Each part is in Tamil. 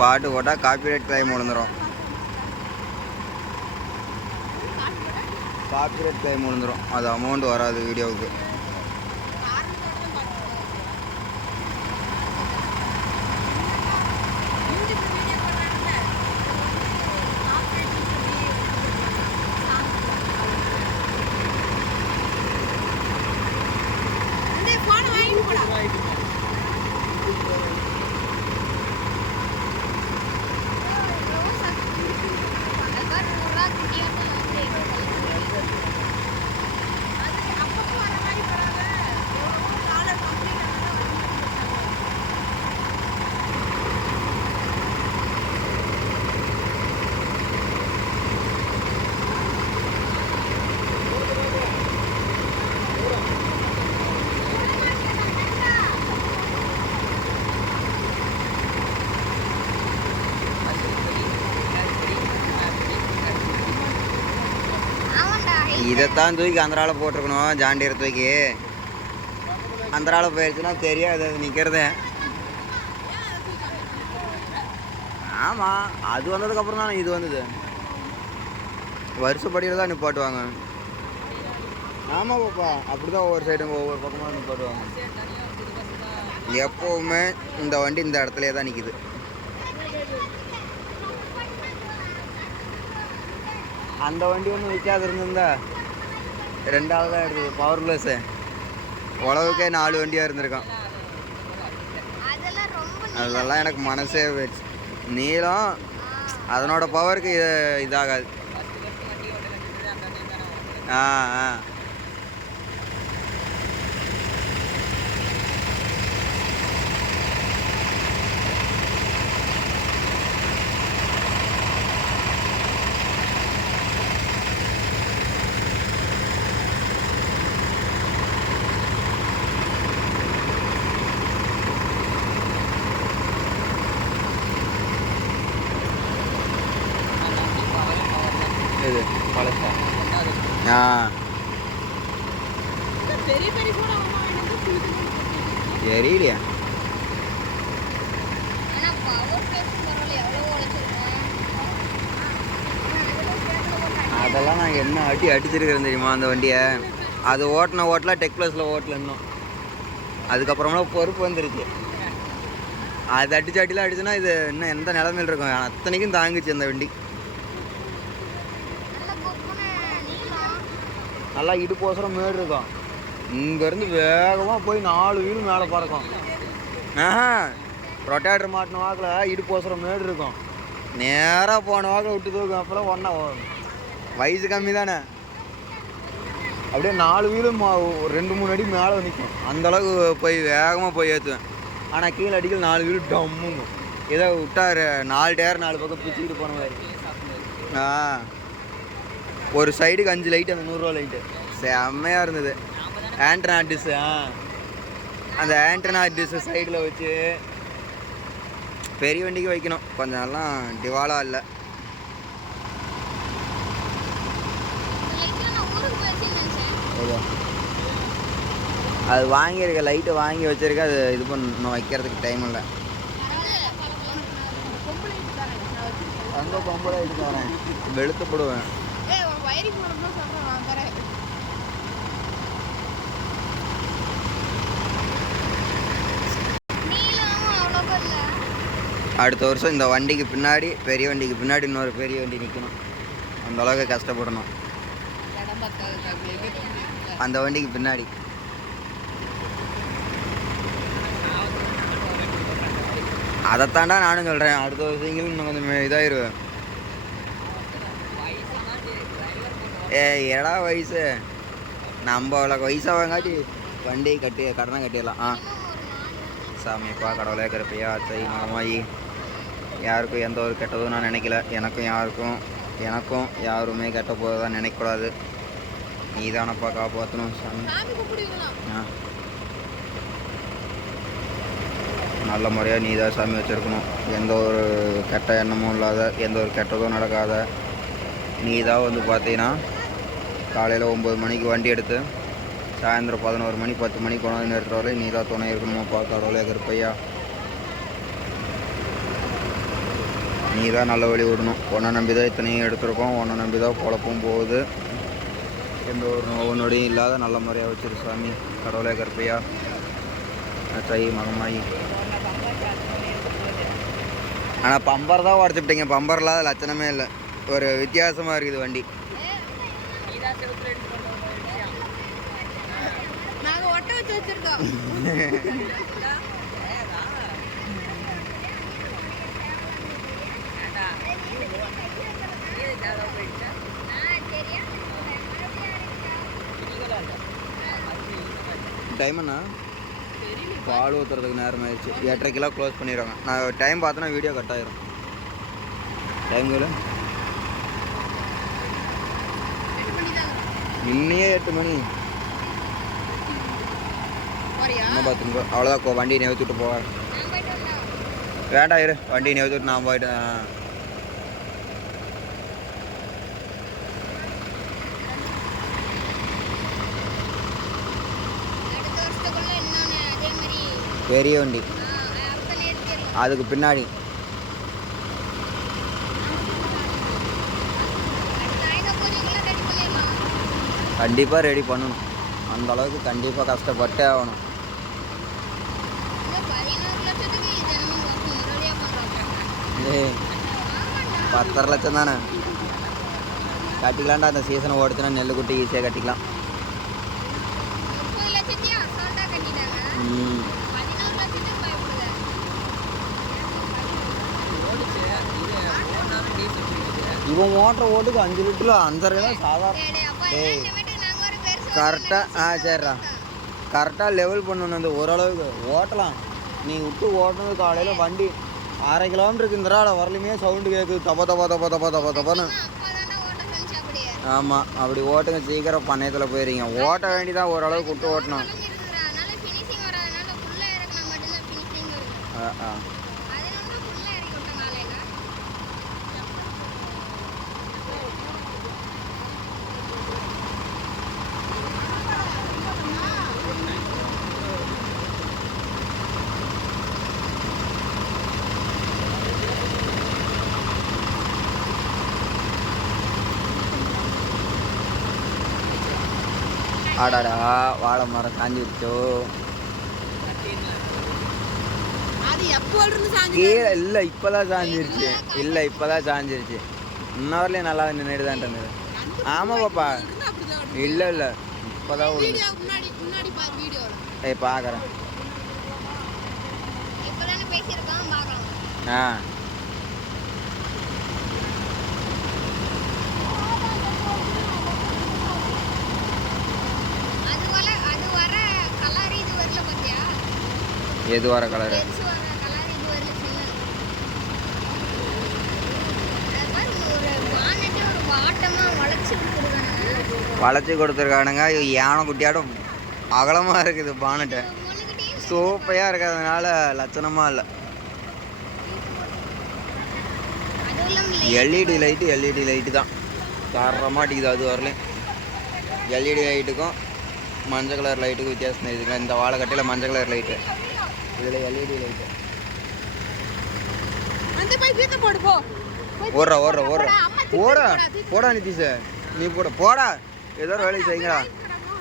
பாட்டு போட்டால் காப்பிரைட் கிளைம் விழுந்துடும் காப்பிரைட் கிளைம் விழுந்துடும் அது அமௌண்ட் வராது வீடியோவுக்கு காரணத்தோட தான் பாட்டு போடுவோம். யூடியூப்ல வீடியோ போடுறாங்கல்ல, அது வந்து copyright சொல்லி இந்த phone அ வாங்கிட்டு போடா. அது பாரு, நூறு ரூபா குட்டியாட்டம் வந்து அது அப்பப்போ வர மாதிரி வராங்க. எவ்வளவோ டாலர் கம்பெனில வேணா வந்து இதைத்தான் தூக்கி அந்தரால போட்டிருக்கணும் ஜாண்டியர் தூக்கி. அந்தரால போயிடுச்சுன்னா தெரியாது அது நிற்கிறதே ஆமாம் அது வந்ததுக்கப்புறம் தான் இது வந்தது. வருஷப்படியில் தான் நிப்பாட்டுவாங்க. ஆமாம் பாப்பா. அப்படி தான் ஒவ்வொரு சைடும் ஒவ்வொரு பக்கமாக நிப்பாட்டுவாங்க. எப்போவுமே இந்த வண்டி இந்த இடத்துலயே தான் நிற்கிது அந்த வண்டி ஒன்றும் விற்காது இருந்திருந்தா ரெண்டாவது தான் எடுத்தது. பவர் ப்ளஸ்ஸு உழவுக்கே நாலு வண்டியாக இருந்திருக்கான். அதெல்லாம் எனக்கு மனசே போயிடுச்சு. நீளம் அதனோட பவருக்கு இதாகாது. ஆ ஆ இது பழசா ஆ பெரிய பெரிய கூட அம்மா எனக்கு குளிக்கணும் தெரியலையா ஏன்னா பவர் பேஸ் பரவாயில்ல எவ்வளோ உழைச்சிருக்கேன் அதெல்லாம் நான் என்ன அடி அடிச்சிருக்கிறேன் தெரியுமா அந்த வண்டியை? அது ஓட்டின ஓட்டலாம் டெக் ப்ளஸில் ஓட்டல இன்னும். அதுக்கப்புறமா பொறுப்பு வந்துருச்சு. அது அடிச்சு அடிலாம் அடிச்சுன்னா இது இன்னும் எந்த நிலமையில் இருக்கும்? அத்தனைக்கும் தாங்குச்சு அந்த வண்டி. நல்லா இடுப்போசரம் மேடு இருக்கும். இங்கேருந்து வேகமாக போய் நாலு வீடு மேலே பறக்கும். ஆஹா. ரொட்டேட்டர் மாட்டின வாக்கில் இடுப்போசரம் மேடு இருக்கும். நேராக போன வாக்கில் விட்டு தூக்கும் அப்போலாம் ஒன்றா வயசு கம்மி தானே. அப்படியே நாலு வீலும் மா- ஒரு ரெண்டு மூணு அடி மேலே நிற்கும் அந்தளவுக்கு போய் வேகமாக போய் ஏற்றுவேன் ஆனால் கீழே அடிக்கல் நாலு வீடு டம்முங்க. ஏதோ விட்டார் நாலு டேர் நாலு பக்கம் பிச்சுக்கிட்டு போன மாதிரி. ஆ. ஒரு சைடுக்கு அஞ்சு லைட்டு அந்த நூறுரூவா லைட்டு செம்மையாக இருந்தது. ஆண்டனா டிஸ் ஆ. அந்த ஆண்டனா டிஸ் சைடில் வச்சு பெரிய வண்டிக்கு வைக்கணும். கொஞ்சம் நாள்லாம் டிவாலாக இல்லை. அது வாங்கியிருக்க லைட்டை வாங்கி வச்சிருக்க அது இது பண்ண வைக்கிறதுக்கு டைம் இல்லை. அங்கே பொம்பளை வரேன் வெளுத்துப்படுவேன் ஏய் உன் வயரிங் பண்ணணும் சொல்கிறேன் நான் தரேன் நீளமும் அவ்வளோவா இல்லை அடுத்த வருஷம் இந்த வண்டிக்கு பின்னாடி பெரிய வண்டிக்கு பின்னாடி இன்னொரு பெரிய வண்டி நிற்கணும் அந்த அளவுக்கு கஷ்டப்படணும். அந்த வண்டிக்கு பின்னாடி. அதைத்தாண்டா நானும் சொல்கிறேன் அடுத்த வருஷங்களும் இன்னும் கொஞ்சம் இதாகிடுவேன் ஏ எடா வயசு. நம்ம அவ்வளோ வயசாகங்காட்டி வண்டி கட்டி கடனை கட்டிடலாம். ஆ. சாமிப்பா கடவுளே கருப்பையா சை மாமாயி யாருக்கும் எந்த ஒரு கெட்டதும் நான் நினைக்கல. எனக்கும் யாருக்கும் எனக்கும் யாருமே கெட்ட போதான் நினைக்கக்கூடாது. நீ தானப்பா காப்பாற்றணும் சாமி ஆ. நல்ல முறையாக நீ தான் சாமி வச்சுருக்கணும். எந்த ஒரு கெட்ட எண்ணமும் இல்லாத எந்த ஒரு கெட்டதும் நடக்காத. நீ தான் வந்து பார்த்தீங்கன்னா காலையில் ஒம்பது மணிக்கு வண்டி எடுத்து சாயந்தரம் பதினோரு மணி பத்து மணி கொண்டாந்து நிறுத்துற வரை நீ தான் துணை இருக்கணுமாப்பா கடவுளே கருப்பையா. நீ தான் நல்ல வழி விடணும். உன்னை நம்பி தான் இத்தனையும் எடுத்திருக்கோம். உன்னை நம்பி தான் பொழப்பும் போகுது. எந்த ஒரு நோவு நொடியும் இல்லாத நல்ல முறையாக வச்சிரு சாமி. கடவுளே கருப்பையா தை மகமாயி. ஆனால் பம்பர் தான் உடச்சிப்பிட்டீங்க பம்பர் இல்லாத லட்சணமே இல்லை. ஒரு வித்தியாசமாக இருக்குது வண்டி. நாங்க ஒட்ட வச்சு வச்சிருக்கோம். டைம் என்ன பால் ஊற்றுறதுக்கு நேரம் ஆயிடுச்சு எட்டரை கிலோ க்ளோஸ் பண்ணிடுவாங்க நான் டைம் பார்த்தோன்னா வீடியோ கட் ஆயிரும். டைம் தாங்க இன்னையே எட்டு மணி. பத்து நிமிஷம் அவ்வளோதான் வண்டியை நிறுத்திட்டு போவேன். வேண்டாம் இரு வண்டியை நிறுத்திட்டு நான் போயிட்டேன் அடுத்த வருஷத்துக்குள்ள இன்னொன்னு அதே மாதிரி பெரிய வண்டி. அதுக்கு பின்னாடி. கண்டிப்பாக ரெடி பண்ணணும். அந்த அளவுக்கு கண்டிப்பாக கஷ்டப்பட்டே ஆகணும். பத்தரை லட்சம் தானே? கட்டிக்கலாம்டா அந்த சீசனை ஓடுச்சுன்னா நெல் குட்டி ஈஸியாக கட்டிக்கலாம். ம். இவன் ஓட்டுற ஓட்டுக்கு அஞ்சு லிட்டரில் அஞ்சரை கிலோ சாதாரண டேய், டேய், அப்பா டேய். என்ன இனிமேட்டுக்கு நாங்க ஒரு பெருசு கரெக்டா வாங்கணும்னா ஆ சரிடா. கரெக்டாக லெவல் பண்ணணும் அந்த ஓரளவுக்கு. ஓட்டலாம். நீ விட்டு ஓட்டுனது காலையில் வண்டி. அரை கிலோமீட்டருக்கு இந்த ராட வரலையுமே சவுண்டு கேட்குது தப்ப தப்ப தப்ப தப்ப தப்ப தப்பன்னு தானே ஆமாம் அப்படி ஓட்டுங்க சீக்கிரம் பண்ணையத்தில் போயிருங்க. ஓட்ட வேண்டிதான் ஓரளவுக்கு விட்டு ஓட்டணும். பழம் இருக்குதுடா ஆடாடா வாழை மரம் சாஞ்சி கீழே இல்லை இப்போதான் சாஞ்சிருச்சு. இல்லை இப்போதான் சாஞ்சிருச்சு. இன்ன வரலையும் நல்லா நின்றுட்டு தான் இருந்தது. ஆமாம் பாப்பா. இல்லை இல்லை. இப்போதான் ஏய் பார்க்குறேன் ஆ அது வர அது வர கலர் இது வரல பார்த்தியா எது வர கலரு பெருசு வர கலர் இது வரல சின்னது அது பாரு, ஒரு பானட்டு ஒரு வாட்டமா வளைச்சு கொடுத்துருக்கானுங்க. யானை குட்டியாட்டம் அகலமாக இருக்குது பானட்டை சூப்பையாக இருக்கிறதுனால லட்சணமாக இல்லை. எல்இடி லைட்டு எல்இடி லைட்டு தான். தர மாட்டேங்குது அது வரலையும் எல்இடி லைட்டுக்கும் மஞ்சள் கலர் லைட்டுக்கும் வித்தியாசம் தெரியுதுங்களா இந்த வாழைக்கட்டையில் மஞ்சள் கலர் லைட்டு இதில் எல்இடி லைட்டு அந்த போய் தீர்த்து போடு போ. ஓடுறா ஓடுறா ஓடுறா. போடா. போடா நிதிஷ். நீ போட. போடா. ஏதோ ஒரு வேலையை செய்யுங்களா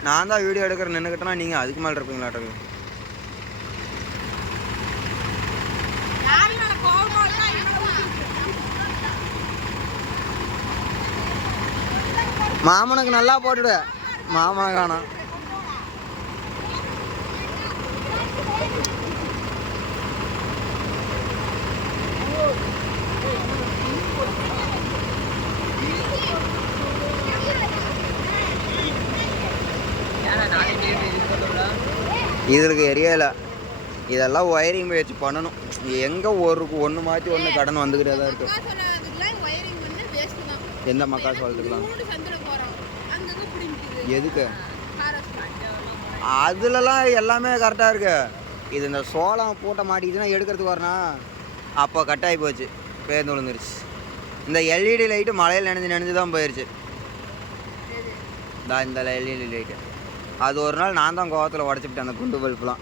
நான் தான் வீடியோ எடுக்கிற நின்றுக்கிட்டேன்னா நீங்கள் அதுக்கு மேலே இருப்பீங்களாட்டுக்கு மாமனுக்கு நல்லா போட்டுடு. மாமனை காணோம். இதுக்கு எரியல இதெல்லாம் ஒயரிங் வச்சு பண்ணணும். எங்கே ஒரு ஒன்று மாற்றி ஒன்று கடன் வந்துக்கிட்டே தான். இருக்கும் எந்த மக்கா பிடிக்குது எதுக்கு? அதுலலாம் எல்லாமே கரெக்டாக இருக்கு. இது இந்த சோளம் பூட்டை மாட்டிக்கிச்சுன்னா எடுக்கிறதுக்கு வரணும் அப்போ கட் ஆகி போச்சு. பேருந்து விழுந்துருச்சு. இந்த எல்இடி லைட்டு மழையில் நினைஞ்சு நினைஞ்சு தான் போயிடுச்சு இந்த இந்த எல்இடி லைட்டு அது ஒரு நாள் நான் தான் கோவத்தில் உடச்சிவிட்டேன் அந்த குண்டு பல்புலாம்